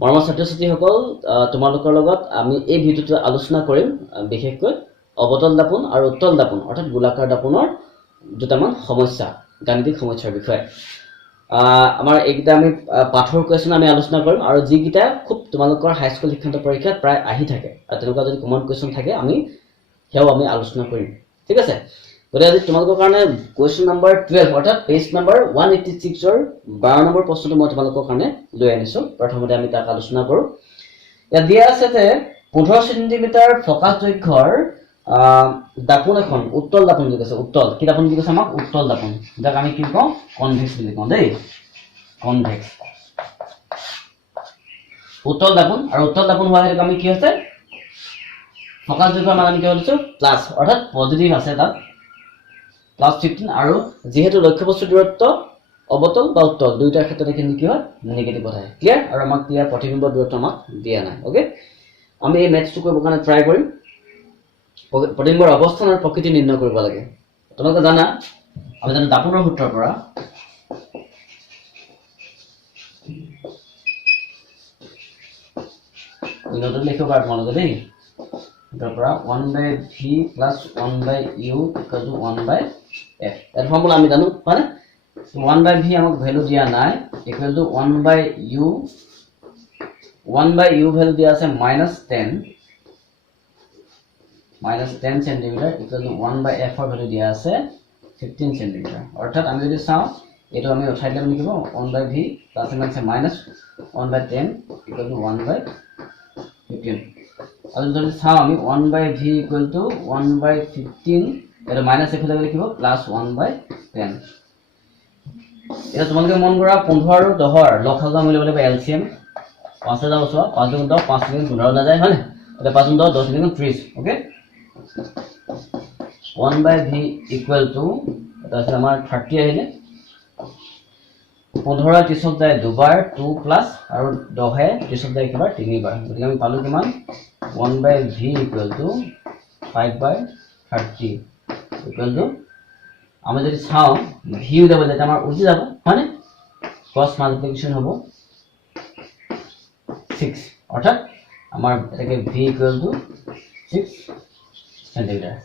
মৰমৰ ছাত্ৰ-ছাত্ৰীসকল, তোমালোকৰ লগত আমি এই ভিডিঅ'টো আলোচনা কৰিম বিশেষকৈ অৱতল দাপোন আৰু উত্তল দাপোন অৰ্থাৎ গোলাকাৰ দাপোনৰ দুটামান সমস্যা, গাণিতিক সমস্যাৰ বিষয়ে। আমাৰ এইকেইটা আমি পাঠৰ কুৱেশ্যন আমি আলোচনা কৰিম আৰু যিকেইটা খুব তোমালোকৰ হাইস্কুল শিক্ষান্ত পৰীক্ষাত প্ৰায় আহি থাকে আৰু তেনেকুৱা যদি কমন কুৱেশ্যন থাকে আমি সেয়াও আমি আলোচনা কৰিম। ঠিক আছে, গতিকে আজি তোমালোকৰ কাৰণে কুৱেশ্যন নম্বৰ 12 অৰ্থাৎ পেজ নম্বৰ 186ৰ 12 নম্বৰ প্ৰশ্নটো মই তোমালোকৰ কাৰণে লৈ আনিছো। প্ৰথমতে আমি তাক আলোচনা কৰোঁ। ইয়াত দিয়া আছে যে 15 সেন্টিমিটাৰ ফকাচ দৈৰ্ঘ্যৰ দাপোন এখন, উত্তল দাপোন বুলি কৈছে। উত্তল কি দাপোন বুলি কৈছে আমাক? উত্তল দাপোন, যাক আমি কি কওঁ? কনভেক্স বুলি কওঁ দেই, কনভেক্স। উত্তল দাপোন আৰু উত্তল দাপোন হোৱা হেতুকে আমি কি হৈছে ফকাচ দৈৰ্ঘ্যৰ মান আমি কি কৰিছো প্লাছ, অৰ্থাৎ পজিটিভ আছে তাত +15, আৰু যেহেতু লক্ষ্যবস্তুৰ দূৰত্ব অৱতল বা উত্তল দুইটাৰ ক্ষেত্ৰতে কিন্তু কি হয় নেগেটিভ আহে। ক্লিয়াৰ? আৰু আমাক ইয়াৰ প্ৰতিবিম্বৰ দূৰত্ব আমাক দিয়া নাই। ওকে, আমি এই মেথছটো কৰিবৰ কাৰণে ট্ৰাই কৰিম। প্ৰতিবিম্বৰ অৱস্থান আৰু প্ৰকৃতি নিৰ্ণয় কৰিব লাগে। তোমালোকে জানা, আমি জানো দাপোনৰ সূত্ৰৰ পৰা নোটত লিখিব পাৰা তোমালোকে দেই। তাৰ পৰা 1/v + 1/u = 1/f। এই ফৰ্মুলা আমি জানো, হয়নে? 1/v আমাক ভ্যালু দিয়া নাই, = 1/u। 1/u ভ্যালু দিয়া আছে -10 সেন্টিমিটাৰ, = 1/f ৰ ভ্যালু দিয়া আছে 15 সেন্টিমিটাৰ। অৰ্থাৎ আমি যদি চাওঁ এইটো আমি উঠাই দিলে লিখিব 1/v প্লাছ -1/10 = 1/15। আৰু যদি চাওঁ আমি 1/v = 1/15, এটা মাইনাছ এফালে লিখিব +1/10। এটা তোমালোকে মন কৰা 15 আৰু 10ৰ লসাগু আমি ল'ব লাগিব এলচিএম। 5 হাজাৰ ওচৰ, 5 × 10 5 × 15 নাযায়, হয়নে? এটা 5 × 10 10 × 30। ওকে, 1/v = এটা আছে আমাৰ 30 আহিলে। 15 30 যায় দুবাৰ 2 প্লাছ, আৰু 10 30 যায় একেবাৰে 3 বাৰ। গতিকে আমি পালো কিমান? 1/v = 5/30 আমি যদি চাওঁ v উলিয়াব যাতে আমাৰ উঠি যাব, হয়নে? ক্ৰছ মাল্টিপ্লিকেশ্যন হ'ব 6, অৰ্থাৎ আমাৰ এটাকে v = 6 সেন্টিমিটাৰ।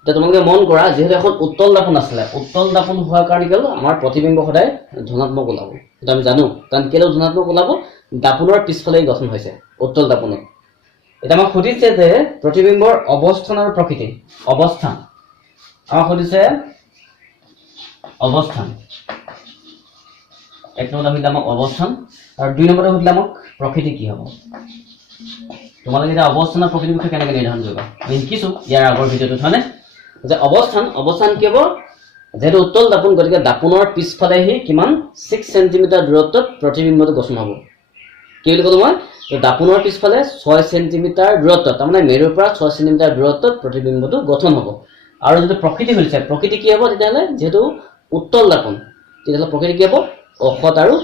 এতিয়া তোমালোকে মন কৰা, যিহেতু এখন উত্তল দাপোন আছিলে, উত্তল দাপোন হোৱাৰ কাৰণে কি হ'ল আমাৰ প্ৰতিবিম্ব সদায় ধনাত্মক ওলাব। সেইটো আমি জানো, কাৰণ কেলৈ ধনাত্মক ওলাব? দাপোনৰ পিছফালে গঠন হৈছে উত্তল দাপোনত। এটা আমাক সুধিছে যে প্ৰতিবিম্বৰ অৱস্থান আৰু প্ৰকৃতি। অৱস্থান আমাক সুধিছে, অৱস্থান 1 নম্বৰ সুধিলে আমাক অৱস্থান, আৰু 2 নম্বৰতে সুধিলে আমাক প্ৰকৃতি কি হ'ব। তোমালোকে এতিয়া অৱস্থান আৰু প্ৰকৃতিৰ বিষয়ে কেনেকৈ নিৰ্ধাৰণ কৰিবা আমি শিকিছো ইয়াৰ আগৰ ভিডিঅ'টোত, হয়নে? যে অৱস্থান কি হ'ব? যেহেতু উত্তল দাপোন, গতিকে দাপোনৰ পিছফালেহি কিমান 6 সেন্টিমিটাৰ দূৰত্বত প্ৰতিবিম্বটো গঠন হ'ব। কি বুলি ক'লো মই? দাপোনৰ পিছফালে 6 সেন্টিমিটাৰ দূৰত্বত, তাৰমানে মেৰুৰ পৰা 6 সেন্টিমিটাৰ দূৰত্বত প্ৰতিবিম্বটো গঠন হ'ব। আৰু যদি প্ৰকৃতি হৈছে, প্ৰকৃতি কি হ'ব তেতিয়াহ'লে? যিহেতু উত্তল দাপোন, তেতিয়াহ'লে প্ৰকৃতি কি হ'ব? অসৎ আৰু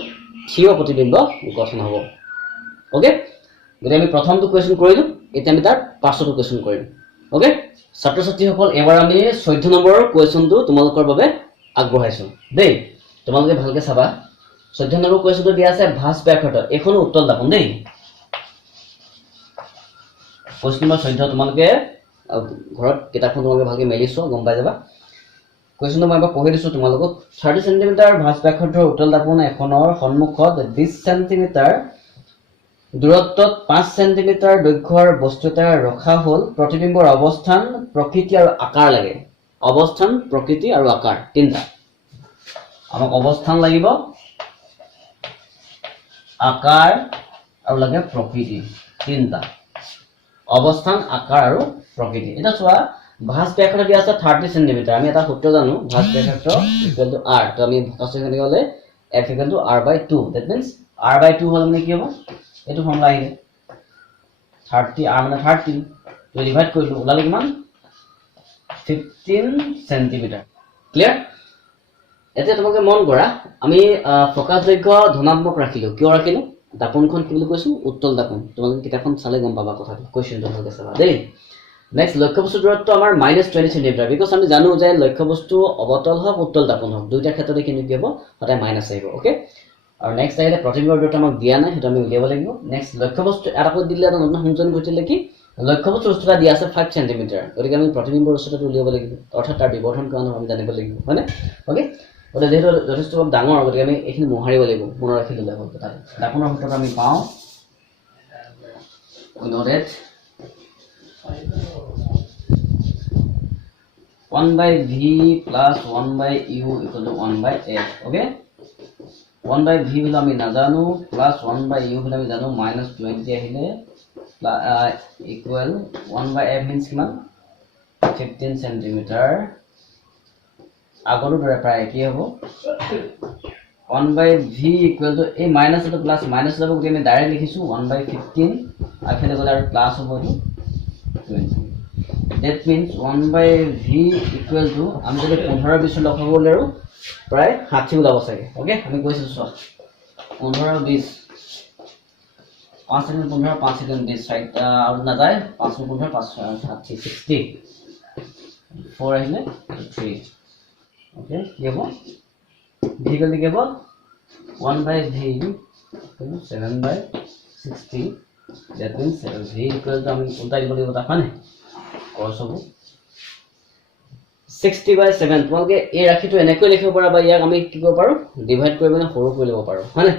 থিয় প্ৰতিবিম্ব গঠন হ'ব। ওকে, গতিকে আমি প্ৰথমটো কুৱেশ্যন কৰিলোঁ, এতিয়া আমি তাৰ পাছতো কুৱেশ্যন কৰিম। ওকে, ছাত্ৰ-ছাত্ৰীসকল, এবাৰ আমি 14 নম্বৰৰ কুৱেশ্যনটো তোমালোকৰ বাবে আগবঢ়াইছো দেই। তোমালোকে ভালকে চাবা। 14 নম্বৰ কুৱেশ্যনটো দিয়া আছে ভাঁজ ব্যাসাৰ্ধ। এইখনো উত্তল দাপোন দেই। কুৱেশ্যন নম্বৰ 14 তোমালোকে ঘৰত কিতাপখন তোমালোকে ভালকে মেলি চোৱা, গম পাই যাবা। কুৱেশ্যনটো মই এবাৰ পঢ়ি দিছোঁ তোমালোকক। 30 সেন্টিমিটাৰ ভাঁজ ব্যাসাৰ্ধৰ উত্তল দাপোন এখনৰ সন্মুখত 20 সেন্টিমিটাৰ দূৰত্বত 5 সেন্টিমিটাৰ দৈৰ্ঘ্যৰ বস্তু এটা ৰখা হ'ল। প্ৰতিবিম্বৰ অৱস্থান, প্ৰকৃতি আৰু আকাৰ লাগে। অৱস্থান, প্ৰকৃতি আৰু আকাৰ তিনিটা। আমাক অৱস্থান লাগিব, আকাৰ আৰু লাগে প্ৰকৃতি, তিনিটা। অৱস্থান, আকাৰ আৰু প্ৰকৃতি। এতিয়া চোৱা, ভাঁজ ব্যাসাৰ্ধ দিয়া আছে 30 সেন্টিমিটাৰ। আমি এটা সূত্ৰ জানো, ভাঁজ ব্যাসাৰ্ধ = r। তো আমি ভাঁজ কেনেকৈ হ'লে f = r/2। That means r/2 হ'লে মানে কি হ'ব? এইটো ফৰ্মুলা আহিলে 30, r মানে 30, তো ডিভাইড কৰিলো, ওলালে কিমান? 15 সেন্টিমিটাৰ। ক্লিয়াৰ? এতিয়া তোমালোকে মন কৰা, আমি ফকাচ দৈৰ্ঘ্য ধনাত্মক ৰাখিলো। কিয় ৰাখিলো? দাপোনখন কি বুলি কৈছো? উত্তল দাপোন। তোমালোকে কিতাপখন চালে গম পাবা কথাটো। কুৱেশ্যনটো ভালকে চাবা দেই। নেক্সট, লক্ষ্যবস্তু দূৰত্ব আমাৰ -20 সেন্টিমিটাৰ। বিকজ আমি জানো যে লক্ষ্যবস্তু অৱতল হওক উত্তল দাপোন হওক দুইটা ক্ষেত্ৰতে কিন্তু কি হ'ব? সদায় মাইনাছ আহিব। ওকে, আৰু নেক্সট আহিলে প্ৰতিবিম্বৰ দূৰত্ব আমাক দিয়া নাই, সেইটো আমি উলিয়াব লাগিব। নেক্সট লক্ষ্যবস্তু এটা কৈ দিলে এটা নতুন সংযোজন ঘটিলে কি লক্ষ্যবস্তুৰ উচ্চতা দিয়া আছে 5 সেন্টিমিটাৰ, গতিকে আমি প্ৰতিবিম্বৰ উচ্চতাটো উলিয়াব লাগিব, অৰ্থাৎ তাৰ বিবৰ্ধন কিমান হ'ব আমি জানিব লাগিব, হয়নে? অ'কে, গতিকে যিহেতু যথেষ্ট ডাঙৰ, গতিকে আমি এইখিনি মোহাৰিব লাগিব, মনত ৰাখি ল'লে হ'ল কথা। দাপোনৰ সূত্ৰটো আমি পাওঁ, we know that 1/v plus 1/u equal to 1/f, okay? 1/v হলো আমি নাজানো, প্লাস 1/u হলো আমি জানো, -20 আহিলে equal 1/f means কিমান 15 সেন্টিমিটাৰ, আগৰো দৰে প্ৰায় একেই হ'ব। 1/v equal to এই মাইনাস এটা প্লাস মাইনাস যাব, গতিকে আমি ডাইৰেক্ট লিখিছো 1/15, আগফালে গ'লে আৰু প্লাস হ'ব এইটো 20। that means 1/v equal to আমি যদি 15-20 লগ হ'বলৈ আৰু প্ৰায় 60 ওলাব চাগে। ওকে, আমি কৈছো চোৱা 15-20 5 সেকেন্ড 15 5 সেকেন্ড 20 সাইড আউট না যায়, 5 15 5 60 60 4 আহিলে 3। ওকে, কি হ'ব v গলি কি হ'ব 1/v 7/60, that means v equal to আমি উল্টাই দিব লাগিব, তাক মানে cos হ'ব 60/7। তোমালোকে এই ৰাশিটো এনেকৈ লিখিব পাৰা, বা ইয়াক আমি কি কৰিব পাৰো ডিভাইড কৰি মানে সৰু কৰি ল'ব পাৰো, হয়নে?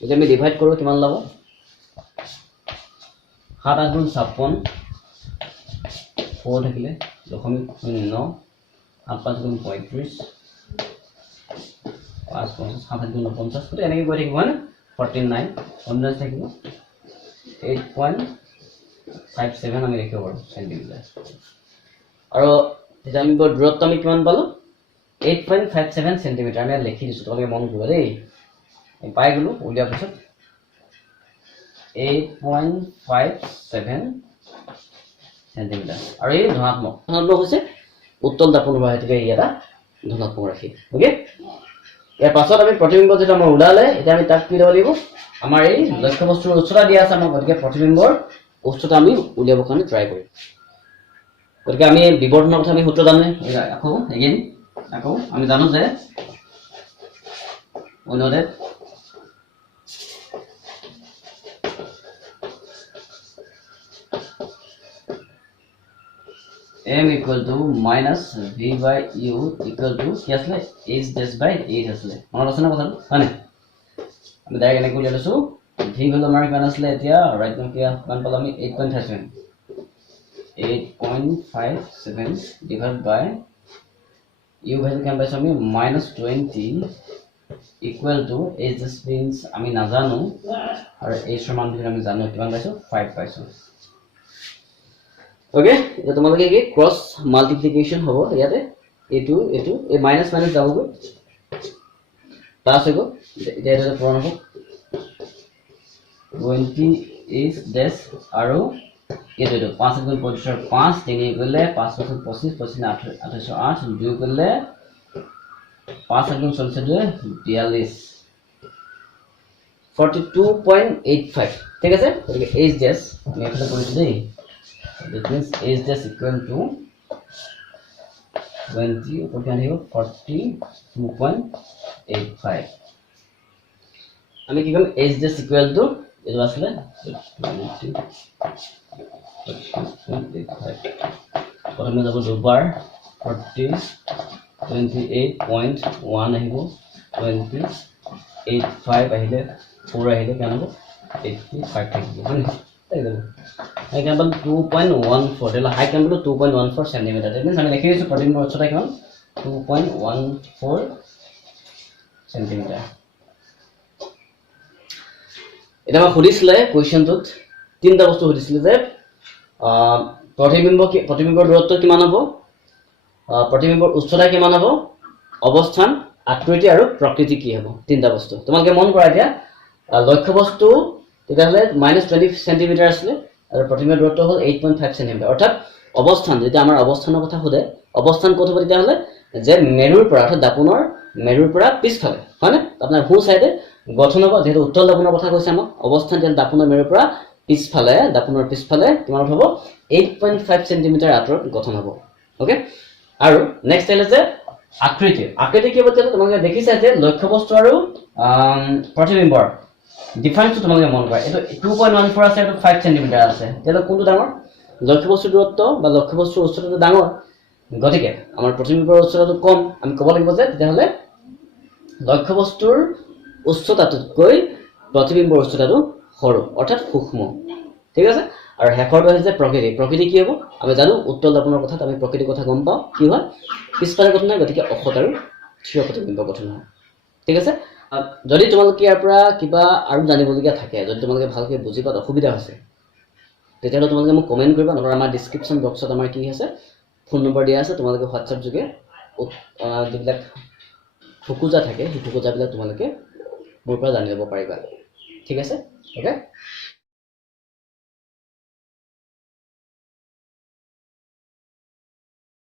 যদি আমি ডিভাইড কৰো কিমান ল'ব 7 8 গুণ 56, 4 থাকিলে 0.9, 8 5 গুণ 35, 5 50 7 8 গুণ 50, তো এনেকৈ গৈ থাকিব, হয়নে? 49 অন্য থাকিব 8.57 আমি লিখিব পাৰো সেন্টিমিটাৰ। আৰু তেতিয়া আমি দূৰত্ব আমি কিমান পালো 8.57 সেন্টিমিটাৰ, আমি লিখি দিছো, তোমালোকে মন কৰিবা দেই। পাই গলো উলিয়াৰ পিছত 8.57 সেন্টিমিটাৰ, আৰু এই ধনাত্মক হৈছে উত্তল দাপোন হোৱা, হেতুকে ই এটা ধনাত্মক ৰাশি। ওকে, ইয়াৰ পাছত আমি প্ৰতিবিম্ব যেটা আমাৰ ওলালে, এতিয়া আমি তাক কি দিব লাগিব, আমাৰ এই লক্ষ্যবস্তুৰ উচ্চতা দিয়া আছে আমাক, গতিকে প্ৰতিবিম্বৰ উচ্চতা আমি উলিয়াবৰ কাৰণে ট্ৰাই কৰিম। গতিকে আমি বিবৰ্ধনৰ কথা আমি সূত্ৰ জানো, আকৌ আমি জানো যে m equal to minus v by u equal to কি আসলে h dash by 8 আসলে, মনত আছে না কথাটো, হয় না? আমি ডাইৰেক্ট এনেকৈ উলিয়াই লৈছো, v হলো আমাৰ কিমান আসলে এতিয়া ৰাইট নাম কি কিমান পালো আমি 8.57 divided by u ভ্যালু কিমান পাইছো আমি -20 equal to h dash means আমি নাজানো, আৰু h ৰ মান আমি জানো কিমান পাইছো 5 পাইছো। ওকে, এটা তোমালোকে কি ক্রস মাল্টিপ্লিকেশন হ'ব, ইয়াতে এটু এই মাইনাস মাইনাস যাব গৈ প্লাস হ'ব, এটা এটা পূৰণ হ'ব 20 is dash, আৰু এইটো 5 গুণ 25 5 3 কৰিলে 5 25 25 28 8 2 কৰিলে 5 গুণ 42 42 42.85, ঠিক আছে। গতিকে h dash আমি এফালে কৰিছো দেই, that means h dash equal to 20 upon 42.85, আমি কি কৰিম h dash equal to এইটো আসলে 20.85, প্ৰথমে যাব দুবাৰ 40 28.1 আহিব 20.85 আহিলে 4 আহিলে কেন হ'ব 85 থাকিব, হয় না? তাই গ'ল হাই কেম্বল 2.14, তেলা হাই কেম্বল 2.14 সেন্টিমিটার, দ্যাট মিন্স আমি লিখি দিছো প্ৰতিবিম্বৰ উচ্চতা কিমান 2.14 সেন্টিমিটাৰ। এটা মই সুধিছিলে কোৱেশ্চনটোত তিনটা বস্তু সুধিছিলে যে প্ৰতিবিম্বৰ দূৰত্ব কিমান হ'ব, প্ৰতিবিম্বৰ উচ্চতা কিমান হ'ব, অৱস্থান, আকৃতি আৰু প্ৰকৃতি কি হ'ব, তিনটা বস্তু। তোমালোকে মন কৰা এতিয়া লক্ষ্য বস্তু তেতিয়াহ'লে -20 সেন্টিমিটাৰ আছিলে, আৰু প্ৰতিবিম্বৰ দূৰত্ব হ'ল 8.5 সেন্টিমিটাৰ, অৰ্থাৎ অৱস্থান যেতিয়া আমাৰ অৱস্থানৰ কথা সোধে, অৱস্থান ক'ত হ'ব তেতিয়াহ'লে যে মেৰুৰ পৰা, অৰ্থাৎ দাপোনৰ মেৰুৰ পৰা পিছফালে, হয়নে? আপোনাৰ সোঁ চাইডে গঠন হ'ব, যেহেতু উত্তল দাপোনৰ কথা কৈছে আমাক, অৱস্থান যেন দাপোনৰ মেৰুৰ পৰা পিছফালে, দাপোনৰ পিছফালে কিমান হ'ব 8.5 সেন্টিমিটাৰ আঁতৰত গঠন হ'ব। ওকে, আৰু নেক্সট আহিলে যে আকৃতি কি হ'ব তেতিয়াহ'লে তোমালোকে দেখিছা যে লক্ষ্যবস্তু আৰু প্ৰতিবিম্বৰ ডিফাৰেন্সটো তোমালোকে মন কৰা এইটো 2.14 আছে এইটো 5 সেন্টিমিটাৰ আছে তেতিয়াহ'লে কোনটো ডাঙৰ লক্ষ্যবস্তুৰ দূৰত্ব বা লক্ষ্যবস্তুৰ উচ্চতাটো ডাঙৰ গতিকে আমাৰ প্ৰতিবিম্বৰ উচ্চতাটো কম আমি ক'ব লাগিব যে তেতিয়াহ'লে লক্ষ্যবস্তুৰ উচ্চতাটোতকৈ প্ৰতিবিম্বৰ উচ্চতাটো সৰু অৰ্থাৎ সূক্ষ্ম ঠিক আছে আৰু শেষৰটো হৈছে প্ৰকৃতি কি হ'ব আমি জানো উত্তল দৰ্পণৰ কথাত আমি প্ৰকৃতিৰ কথা গম পাওঁ কি হয় পিছফালে গঠন হয় গতিকে অসৎ আৰু থিয় প্ৰতিবিম্ব গঠন হয় ঠিক আছে যদি তোমালোকে ইয়াৰ পৰা কিবা আৰু জানিবলগীয়া থাকে যদি তোমালোকে ভালকৈ বুজি পোৱাত অসুবিধা হৈছে তেতিয়াহ'লে তোমালোকে মোক কমেণ্ট কৰিবা নহ'লে আমাৰ ডিছক্ৰিপশ্যন বক্সত আমাৰ কি আছে ফোন নম্বৰ দিয়া আছে তোমালোকে হোৱাটছআপ যোগে যিবিলাক খোকোজা থাকে সেই খোকোজাবিলাক তোমালোকে মোৰ পৰা জানি ল'ব পাৰিবা ঠিক আছে অ'কে